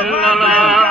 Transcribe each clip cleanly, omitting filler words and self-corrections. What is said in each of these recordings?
إلا الله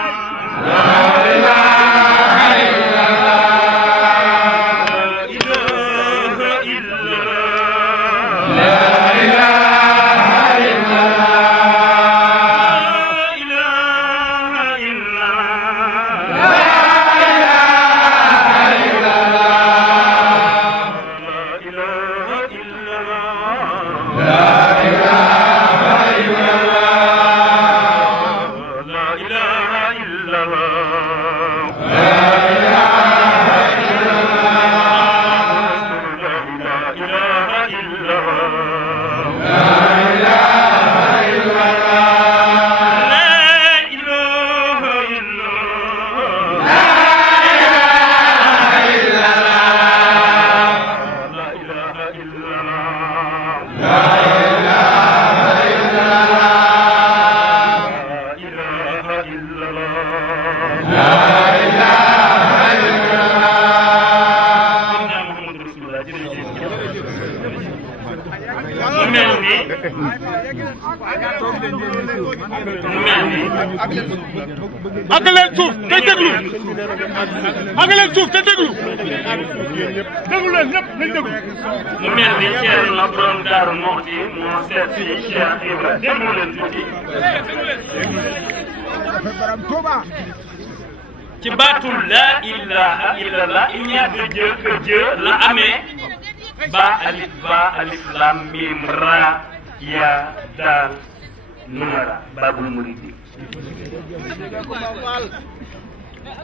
agaleen suuf te déglu agaleen suuf te déglu déglu leen ñëpp nañ déglu mu mel ni Thierno borom Daaru Muxti moo seet si Cheikh Ibra déglu leen tuuti ci baatul la ilaha illallah il n'y a de Dieu que Dieu la amee ba alif lam mim ra ya daal numara babul muridi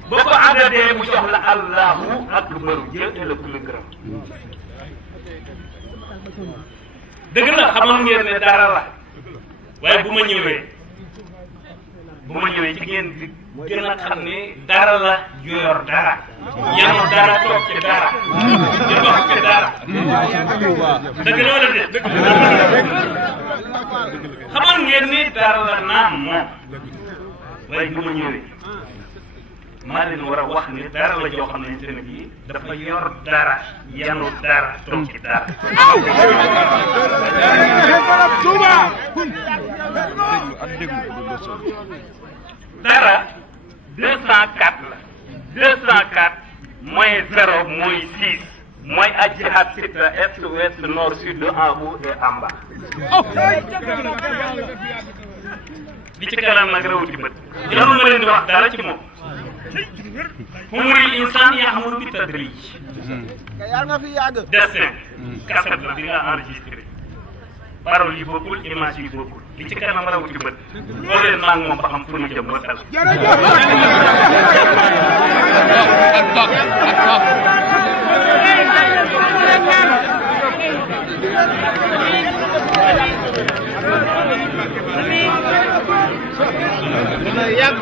boo ko àndadee mu jox la allahu akbaru Dieu est le plus grand dëgg la xamoon ngeen ne dara la waaye bu ma ñëwee ci ngeen di gën a xam ne dara la ju yor dara yanu dara toog ci dara di dox ci dara dëgg la wala de xamoon ngeen ni dara la naam moom waaye bu ma ñëwee maa leen war a wax ne dara la joo xam ne bii dafa yor dara yanu dara toog ci dara dara 204 la 204 moins 0 moins 6 mooy ajihat sita est ouest nord sud en haut et en bas li ci kanam nag rawati bët jarul ma leen di wax dara ci moom humuril insan yaxmuru bi tadrij destin cassette la bi nga enregistré parole yi bokkul image yi bokkul li ci kanam rawati bët boo leen maa ngi moom ba xam fu ñu jëm wasal yàgg